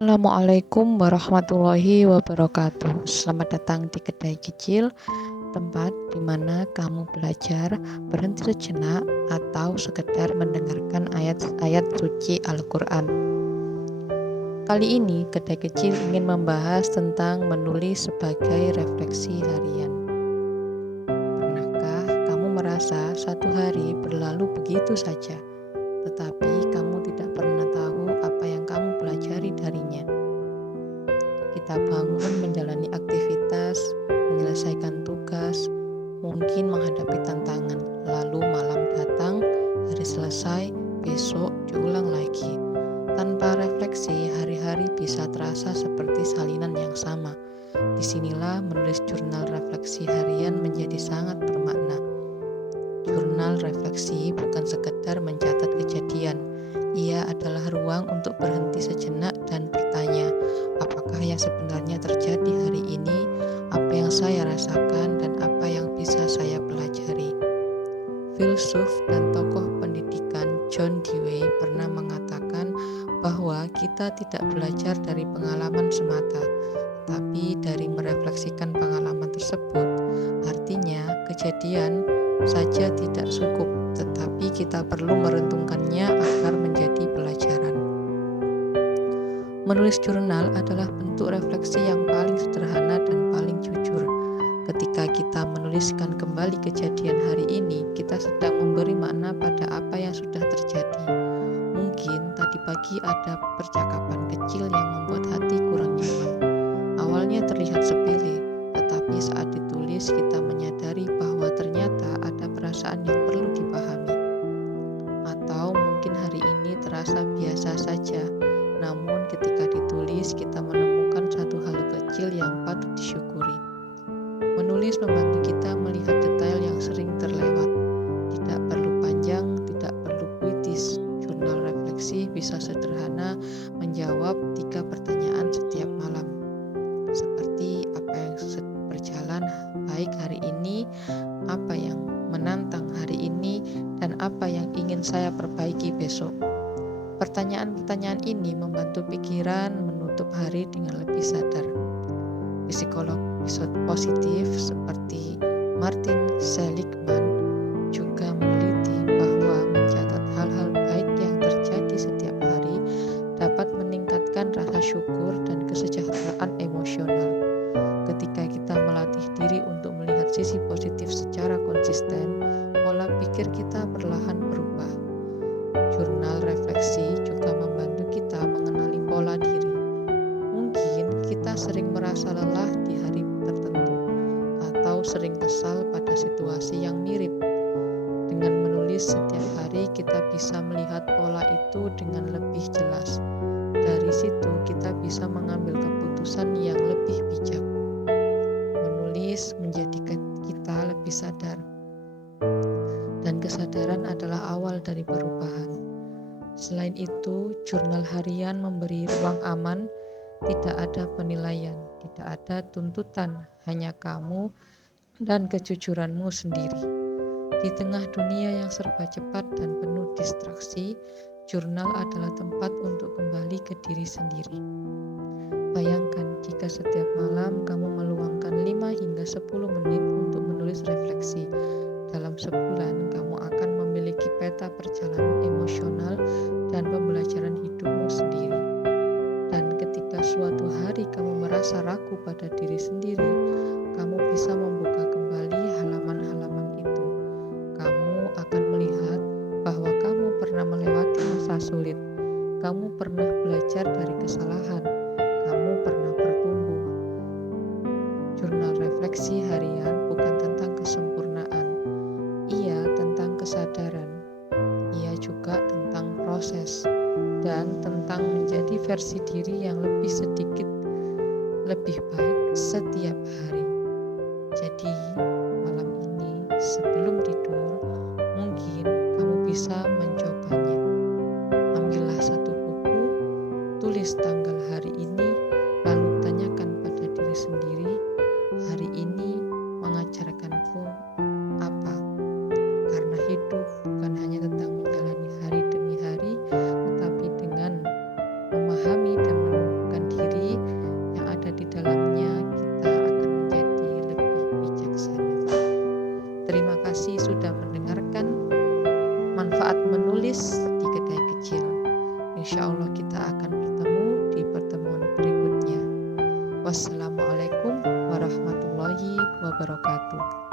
Assalamualaikum warahmatullahi wabarakatuh. Selamat datang di Kedai Kecil, tempat di mana kamu belajar, berhenti sejenak, atau sekedar mendengarkan ayat-ayat suci Al-Quran. Kali ini Kedai Kecil ingin membahas tentang menulis sebagai refleksi harian. Pernahkah kamu merasa satu hari berlalu begitu saja, tetapi kamu tidak pernah tahu apa yang kamu pelajari darinya? Kita bangun menjalani aktivitas, menyelesaikan tugas, mungkin menghadapi tantangan, lalu malam datang, hari selesai, besok diulang lagi. Tanpa refleksi, hari-hari bisa terasa seperti salinan yang sama. Disinilah menulis jurnal refleksi harian menjadi sangat bermakna. Jurnal refleksi bukan sekedar mencatat kejadian. Ia adalah ruang untuk berhenti sejenak dan bertanya, apakah yang sebenarnya terjadi hari ini, apa yang saya rasakan, dan apa yang bisa saya pelajari. Filsuf dan tokoh pendidikan John Dewey pernah mengatakan bahwa kita tidak belajar dari pengalaman semata, tapi dari merefleksikan pengalaman tersebut. Artinya, kejadian saja tidak cukup, tetapi kita perlu merenungkannya agar menjadi pelajaran. Menulis jurnal adalah bentuk refleksi yang paling sederhana dan paling jujur. Ketika kita menuliskan kembali kejadian hari ini, kita sedang memberi makna pada apa yang sudah terjadi. Mungkin tadi pagi ada percakapan kecil yang membuat hati kurang nyaman. Awalnya terlihat sepele, tetapi saat ditulis kita menyadari bahwa ternyata ada perasaan yang perlu dipahami. Atau mungkin hari ini terasa biasa saja, namun ketika ditulis kita menemukan satu hal kecil yang patut disyukuri. Menulis membantu kita melihat detail yang sering terlewat. Tidak perlu panjang, tidak perlu puitis. Jurnal refleksi bisa sederhana menjawab 3 pertanyaan setiap malam. Seperti apa yang berjalan baik hari ini, apa yang menantang hari ini, dan apa yang ingin saya perbaiki besok. Pertanyaan-pertanyaan ini membantu pikiran menutup hari dengan lebih sadar. Psikolog positif seperti Martin Seligman juga meneliti bahwa mencatat hal-hal baik yang terjadi setiap hari dapat meningkatkan rasa syukur dan kesejahteraan emosional. Ketika kita melatih diri untuk melihat sisi positif secara konsisten, pola pikir kita perlahan berubah. Jurnal refleksi juga membantu kita mengenali pola diri. Mungkin kita sering merasa lelah di hari tertentu, atau sering kesal pada situasi yang mirip. Dengan menulis setiap hari, kita bisa melihat pola itu dengan lebih jelas. Dari situ, kita bisa mengambil keputusan yang lebih bijak. Menulis menjadikan kita lebih sadar, dan kesadaran adalah awal dari perubahan. Selain itu, jurnal harian memberi ruang aman. Tidak ada penilaian, tidak ada tuntutan, hanya kamu dan kejujuranmu sendiri. Di tengah dunia yang serba cepat dan penuh distraksi, jurnal adalah tempat untuk kembali ke diri sendiri. Bayangkan jika setiap malam kamu meluangkan 5 hingga 10 menit untuk menulis refleksi. Dalam sebulan, kamu akan memiliki peta perjalanan emosional dan pembelajaran hidupmu sendiri. Dan ketika suatu hari kamu merasa ragu pada diri sendiri, kamu bisa membuka kembali halaman-halaman itu. Kamu akan melihat bahwa kamu pernah melewati masa sulit. Kamu pernah belajar dari kesalahan. Kamu pernah bertumbuh. Jurnal refleksi harian bukan tentang kesempurnaan. Ia tentang kesadaran. Ia juga tentang proses dan tentang menjadi versi diri yang lebih baik setiap hari. Jadi malam ini sebelum tidur, mungkin kamu bisa mencobanya. Ambillah satu buku, tulis tanggal hari ini, lalu tanyakan pada diri sendiri, hari ini mengajarkanku apa? Karena hidup bukan hanya tentang menjalani hari demi hari, tetapi dengan memahami dan menemukan kasih sudah mendengarkan manfaat menulis di kedai kecil. Insya Allah kita akan bertemu di pertemuan berikutnya. Wassalamualaikum warahmatullahi wabarakatuh.